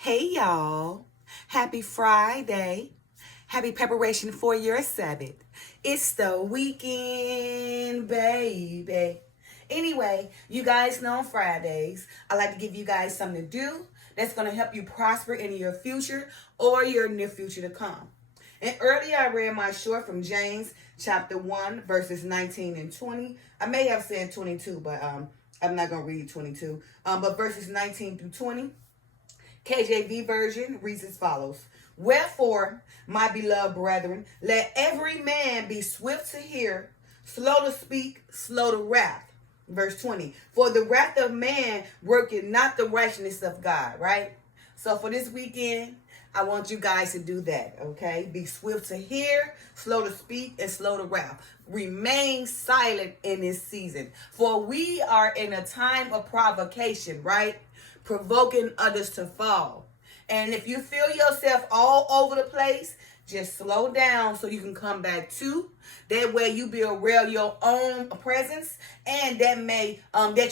Hey y'all, happy Friday. Happy preparation for your Sabbath. It's the weekend, baby. Anyway, you guys know on Fridays, I like to give you guys something to do that's going to help you prosper in your future or your near future to come. And earlier I read my short from James chapter 1 verses 19 and 20. I may have said 22, but I'm not going to read 22. But verses 19 through 20. KJV version reads as follows. Wherefore, my beloved brethren, let every man be swift to hear, slow to speak, slow to wrath. Verse 20. For the wrath of man worketh not the righteousness of God, right? So for this weekend, I want you guys to do that, okay? Be swift to hear, slow to speak, and slow to wrath. Remain silent in this season. For we are in a time of provocation, right? Provoking others to fall. And if you feel yourself all over the place, just slow down so you can come back to. That way you be aware of your own presence, and that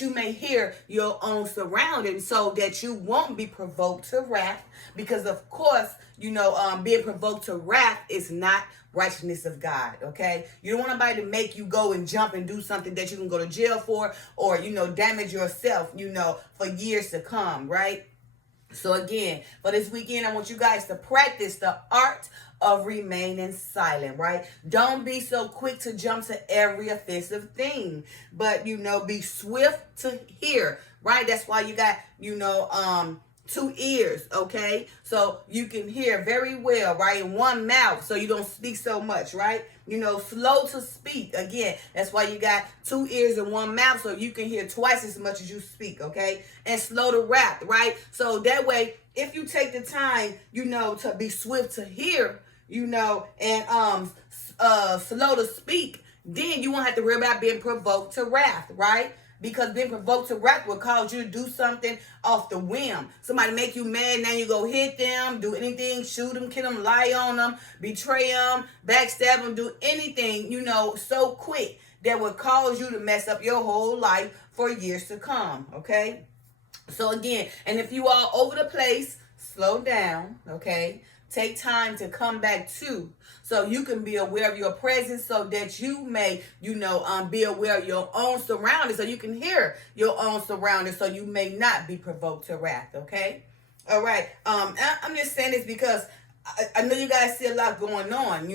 you may hear your own surroundings, so that you won't be provoked to wrath. Because of course, being provoked to wrath is not righteousness of God, okay? You don't want anybody to make you go and jump and do something that you can go to jail for, or, damage yourself, for years to come, right? So again, for this weekend, I want you guys to practice the art of remaining silent, right? Don't be so quick to jump to every offensive thing, but, be swift to hear, right? That's why you got, two ears, okay? So you can hear very well, right? In one mouth, so you don't speak so much, right? Slow to speak. Again, that's why you got two ears and one mouth, so you can hear twice as much as you speak, okay? And slow to wrath, right? So that way, if you take the time, to be swift to hear, and slow to speak, then you won't have to worry about being provoked to wrath, right? Because being provoked to wrath will cause you to do something off the whim. Somebody make you mad, now you go hit them, do anything, shoot them, kill them, lie on them, betray them, backstab them, do anything, so quick that will cause you to mess up your whole life for years to come, okay? So again, and if you are over the place, slow down, okay? Take time to come back to, so you can be aware of your presence, so that you may, be aware of your own surroundings, so you can hear your own surroundings, so you may not be provoked to wrath, okay? All right. I'm just saying this because I know you guys see a lot going on.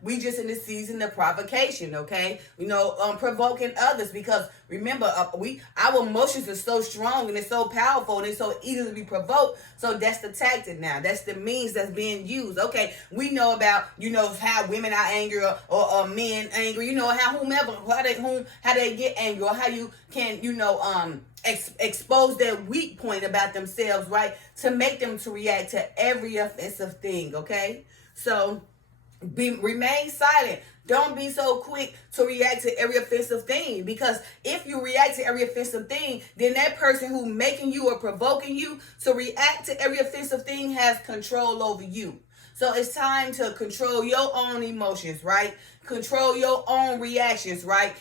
We just in the season of provocation, okay? Provoking others, because remember, our emotions are so strong and it's so powerful and it's so easy to be provoked. So that's the tactic now. That's the means that's being used. Okay, we know about how women are angry, or men angry. How they get angry, or how you can expose their weak point about themselves, right? To make them to react to every offensive thing, okay? So remain silent. Don't be so quick to react to every offensive thing, because if you react to every offensive thing, then that person who making you or provoking you to react to every offensive thing has control over you. So it's time to control your own emotions, right? Control your own reactions, right?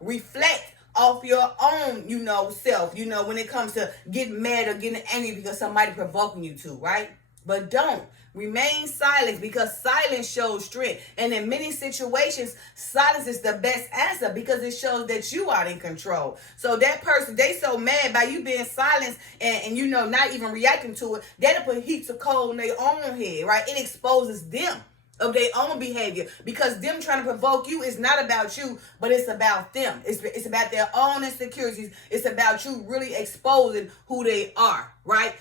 Reflect off your own, self, when it comes to getting mad or getting angry because somebody provoking you to, right? But don't. Remain silent, because silence shows strength. And in many situations, silence is the best answer, because it shows that you are in control. So that person, they so mad by you being silent and not even reacting to it, that'll put heaps of coal in their own head, right? It exposes them of their own behavior, because them trying to provoke you is not about you, but it's about them. It's about their own insecurities. It's about you really exposing who they are, right?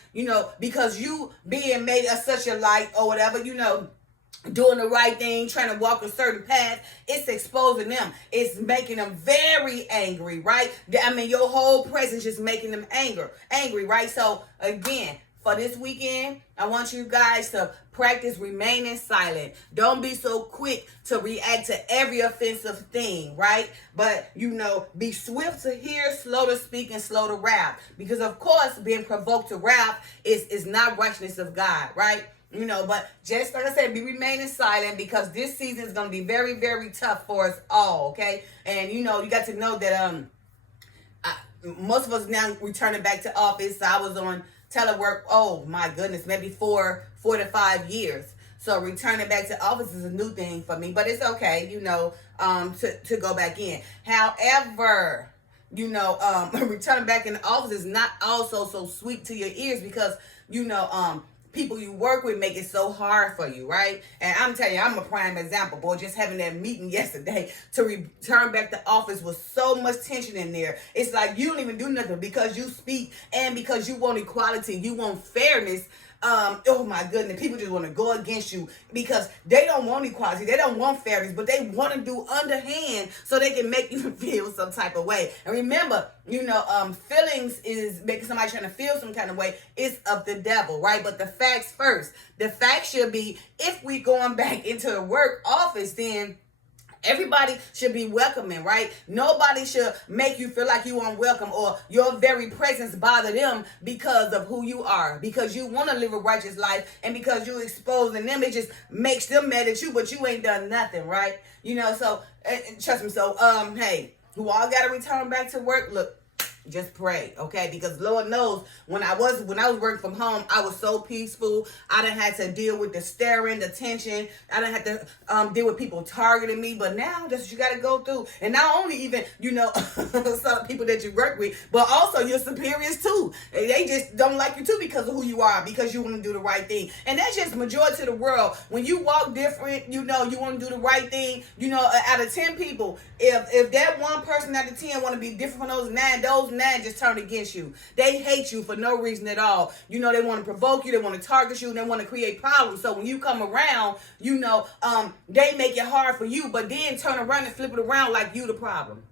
Because you being made of such a light or whatever, doing the right thing, trying to walk a certain path, it's exposing them. It's making them very angry, right? I mean, your whole presence just making them angry, right? So again, for this weekend, I want you guys to practice remaining silent. Don't be so quick to react to every offensive thing, right? But, be swift to hear, slow to speak, and slow to wrath. Because, of course, being provoked to wrath is not righteousness of God, right? But just like I said, be remaining silent, because this season is going to be very, very tough for us all, okay? And, you got to know that most of us now returning back to office. So I was on telework, oh my goodness, maybe 4 to 5 years. So returning back to office is a new thing for me, but it's okay, to go back in. However, returning back in the office is not also so sweet to your ears because, people you work with make it so hard for you, right? And I'm telling you, I'm a prime example, boy. Just having that meeting yesterday to return back to office was so much tension in there. It's like you don't even do nothing because you speak and because you want equality, you want fairness. Oh my goodness, people just want to go against you because they don't want equality, they don't want fairness, but they want to do underhand so they can make you feel some type of way. And remember, feelings is making somebody trying to feel some kind of way is of the devil, right? But the facts first. The facts should be, if we going back into the work office, then everybody should be welcoming, right? Nobody should make you feel like you unwelcome or your very presence bother them because of who you are, because you want to live a righteous life, and because you exposing them, it just makes them mad at you, but you ain't done nothing, right? So trust me. So hey, who all got to return back to work? Look, just pray, okay? Because Lord knows when I was working from home, I was so peaceful. I didn't have to deal with the staring, the tension. I didn't have to deal with people targeting me. But now that's what you got to go through. And not only even, some people that you work with, but also your superiors too. They just don't like you too because of who you are, because you want to do the right thing. And that's just majority of the world. When you walk different, you want to do the right thing. Out of 10 people, if that one person out of 10 want to be different from those 9, those 9 just turn against you. They hate you for no reason at all. They want to provoke you, they want to target you, and they want to create problems. So when you come around, they make it hard for you, but then turn around and flip it around like you the problem.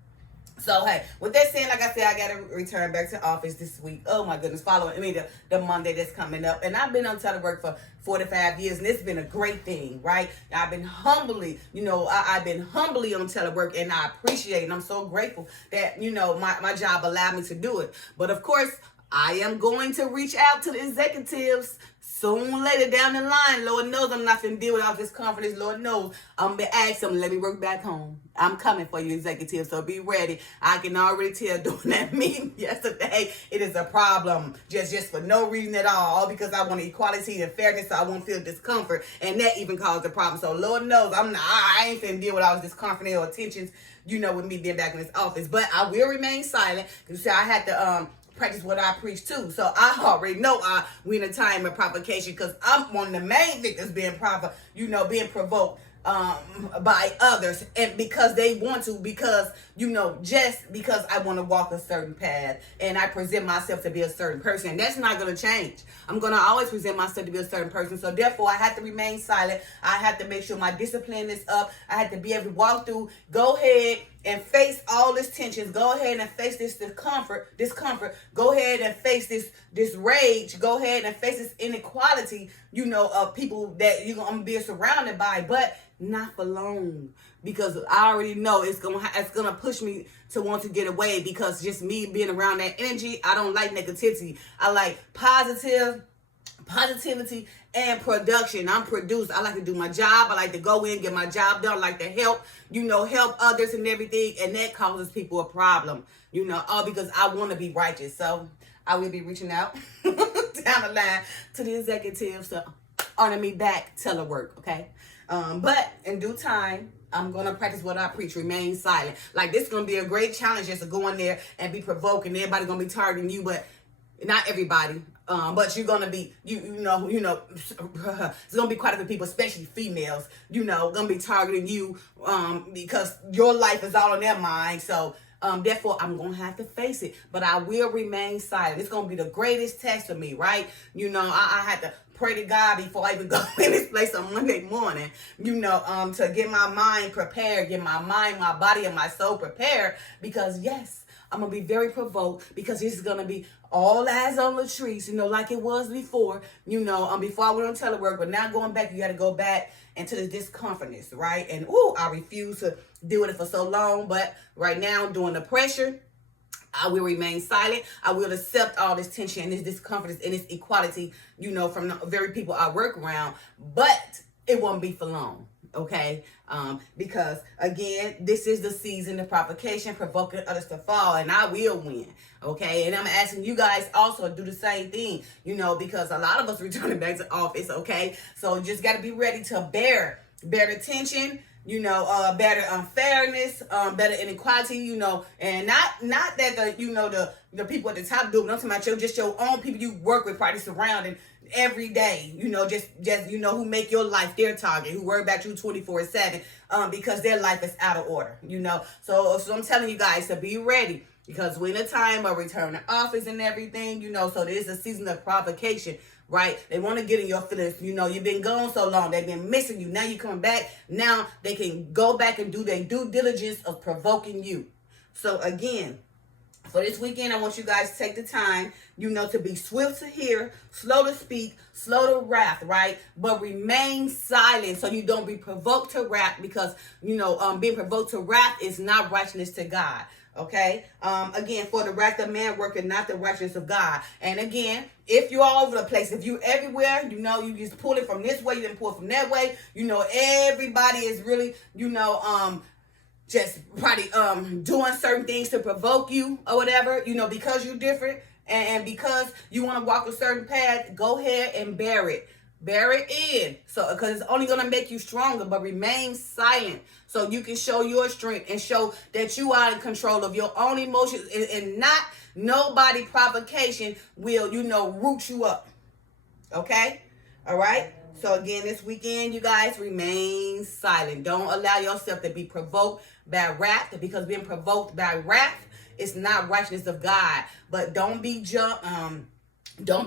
So, hey, with that said, like I said, I got to return back to office this week. Oh, my goodness, following the Monday that's coming up. And I've been on telework for 4 to 5 years, and it's been a great thing, right? I've been humbly, I've been humbly on telework, and I appreciate it. And I'm so grateful that, my job allowed me to do it. But, of course, I am going to reach out to the executives soon later down the line. Lord knows I'm not going to deal with all this confidence. Lord knows I'm going to ask them, let me work back home. I'm coming for you, executives, so be ready. I can already tell during that meeting yesterday, it is a problem. Just for no reason at all because I want equality and fairness, so I won't feel discomfort. And that even caused a problem. So Lord knows I ain't finna deal with all this discomfort or tensions, with me being back in this office. But I will remain silent because I had to practice what I preach too. So I already know we in a time of provocation because I'm one of the main victims being being provoked by others, and because they want to, because just because I want to walk a certain path and I present myself to be a certain person, and that's not going to change. I'm going to always present myself to be a certain person. So therefore I have to remain silent. I have to make sure my discipline is up. I have to be able to walk through, go ahead and face all this tensions. Go ahead and face this discomfort. Go ahead and face this rage. Go ahead and face this inequality, of people that you're going to be surrounded by, but not for long, because I already know it's gonna push me to want to get away, because just me being around that energy, I don't like negativity. I like positivity and production. I'm produced. I like to do my job. I like to go in, get my job done. I like to help others and everything. And that causes people a problem, all because I want to be righteous. So I will be reaching out down the line to the executives to honor me back telework, okay? But in due time, I'm going to practice what I preach. Remain silent. Like, this is going to be a great challenge just to go in there and be provoking. Everybody going to be targeting you, but not everybody. But you're going to be, it's going to be quite a few people, especially females, going to be targeting you because your life is all in their mind. So, therefore, I'm going to have to face it. But I will remain silent. It's going to be the greatest test for me, right? I had to pray to God before I even go in this place on Monday morning, to get my mind prepared, get my mind, my body, and my soul prepared. Because, yes, I'm going to be very provoked, because this is going to be all eyes on Latrice, like it was before, before I went on telework. But now going back, you got to go back into the discomfortness, right? And, I refuse to deal with it for so long. But right now, during the pressure, I will remain silent. I will accept all this tension and this discomfort and this equality, from the very people I work around. But it won't be for long. okay? Because again, this is the season of provocation, provoking others to fall, and I will win, okay? And I'm asking you guys also to do the same thing, because a lot of us returning back to office, okay? So just got to be ready to bear the tension, better unfairness, better inequality, and not that the people at the top do, but I'm talking about just your own people you work with, probably surrounding every day, just who make your life their target, who worry about you 24/7, because their life is out of order, So I'm telling you guys to be ready, because we're in a time of return to office and everything, so there's a season of provocation. Right? They want to get in your feelings. You've been gone so long. They've been missing you. Now you're coming back. Now they can go back and do their due diligence of provoking you. So again, for this weekend, I want you guys to take the time, to be swift to hear, slow to speak, slow to wrath, right? But remain silent so you don't be provoked to wrath, because, being provoked to wrath is not righteousness to God. Okay. Again, for the wrath of man worketh not the righteousness of God. And again, if you're all over the place, if you're everywhere, you just pull it from this way, you didn't pull it from that way. Everybody is really, just probably doing certain things to provoke you or whatever, because you're different and because you want to walk a certain path. Go ahead and bear it. Bear it in, so because it's only going to make you stronger. But remain silent so you can show your strength and show that you are in control of your own emotions, and not nobody provocation will root you up. Okay, all right. So again, this weekend, you guys, remain silent. Don't allow yourself to be provoked by wrath, because being provoked by wrath is not righteousness of God. But don't be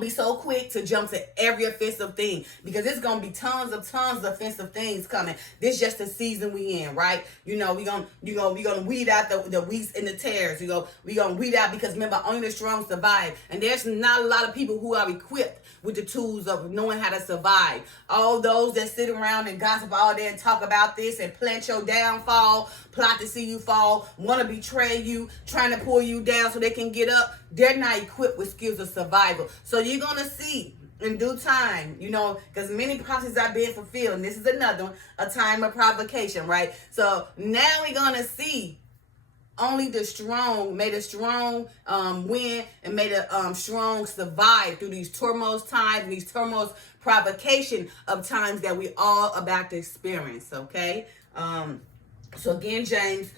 so quick to jump to every offensive thing, because there's going to be tons of offensive things coming. This is just the season we in, right? We're going to weed out the wheats and the tares. We're going to weed out, because remember, only the strong survive. And there's not a lot of people who are equipped with the tools of knowing how to survive. All those that sit around and gossip all day and talk about this and plant your downfall, plot to see you fall, want to betray you, trying to pull you down so they can get up, they're not equipped with skills of survival. So you're going to see in due time, because many prophecies are being fulfilled. And this is another one, a time of provocation, right? So now we're going to see only the strong, may the strong win, and may the strong survive through these turmoil times, and these turmoil provocation of times that we all about to experience, okay? So again, James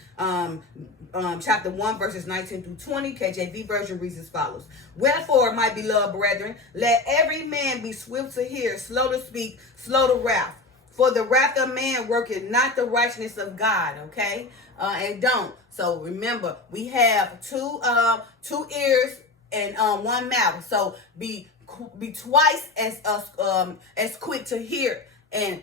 chapter 1, verses 19 through 20, KJV version reads as follows. Wherefore, my beloved brethren, let every man be swift to hear, slow to speak, slow to wrath. For the wrath of man worketh not the righteousness of God, okay? And don't. So remember, we have two ears and one mouth. So be twice as quick to hear and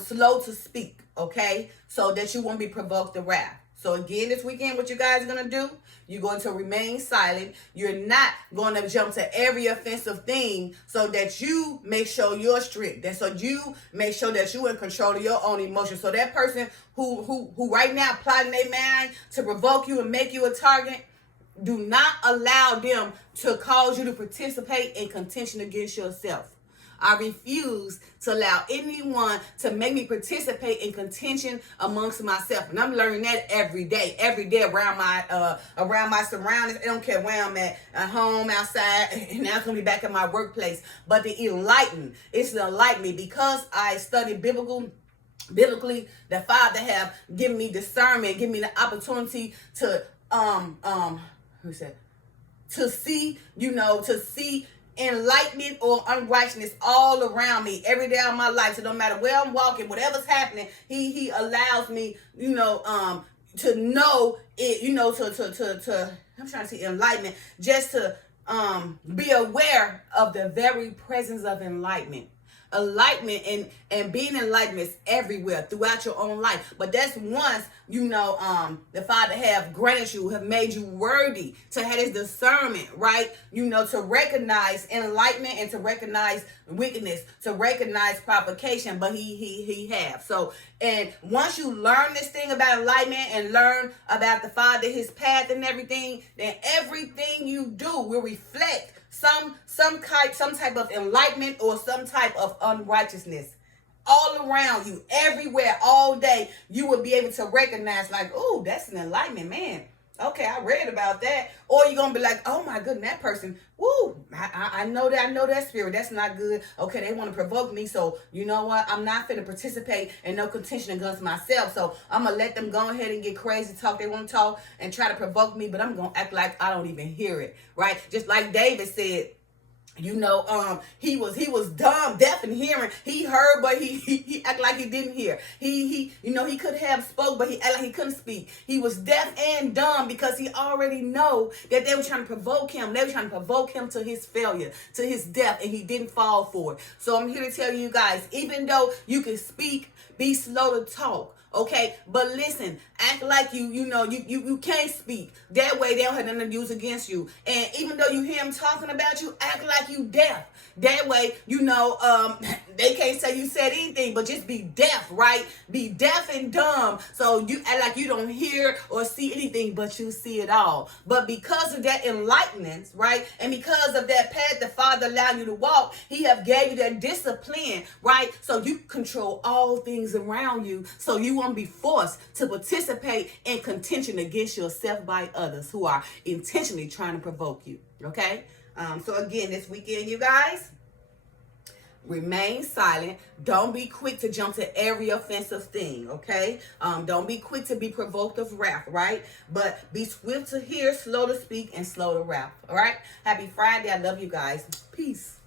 slow to speak, okay? So that you won't be provoked to wrath. So again, this weekend, what you guys are going to do, you're going to remain silent. You're not going to jump to every offensive thing, so that you make sure you're strict. So you make sure that you're in control of your own emotions. So that person who right now plotting their mind to provoke you and make you a target, do not allow them to cause you to participate in contention against yourself. I refuse to allow anyone to make me participate in contention amongst myself. And I'm learning that every day around my surroundings. I don't care where I'm at home, outside, and now it's going to be back at my workplace. But it's to enlighten me, because I study biblically, the Father have given me discernment, given me the opportunity to see enlightenment or unrighteousness all around me every day of my life. So no matter where I'm walking, whatever's happening, he allows me, to know it, I'm trying to see enlightenment, just to be aware of the very presence of enlightenment. Enlightenment and being enlightenment is everywhere throughout your own life. But that's once, the Father have granted you, have made you worthy to have his discernment, right? To recognize enlightenment and to recognize wickedness, to recognize provocation, but he have. So, and once you learn this thing about enlightenment and learn about the Father, his path and everything, then everything you do will reflect some type of enlightenment or some type of unrighteousness. all around you, everywhere, all day, you would be able to recognize like, oh, that's an enlightenment, man. Okay, I read about that. Or you're going to be like, oh my goodness, that person, woo, I know that, I know that spirit. That's not good. Okay, they want to provoke me. So, you know what? I'm not going to participate in no contention against myself. So, I'm going to let them go ahead and get crazy, talk they want to talk, and try to provoke me. But I'm going to act like I don't even hear it, right? Just like David said, you know, he was dumb, deaf, and hearing. He heard, but he acted like he didn't hear. You know, he could have spoke, but he acted like he couldn't speak. He was deaf and dumb because he already know that they were trying to provoke him. They were trying to provoke him to his failure, to his death, and he didn't fall for it. So I'm here to tell you guys, even though you can speak, be slow to talk. Okay, but listen, act like you can't speak. That way they don't have nothing to use against you. And even though you hear them talking about you, act like you deaf. That way, they can't say you said anything, but just be deaf, right? Be deaf and dumb. So you act like you don't hear or see anything, but you see it all. But because of that enlightenment, right? And because of that path the Father allowed you to walk, he have gave you that discipline, right? So you control all things around you. So you won't be forced to participate in contention against yourself by others who are intentionally trying to provoke you. Okay? So again, this weekend, you guys, remain silent. Don't be quick to jump to every offensive thing, okay? Don't be quick to be provoked of wrath, right? But be swift to hear, slow to speak, and slow to wrath, all right? Happy Friday. I love you guys. Peace.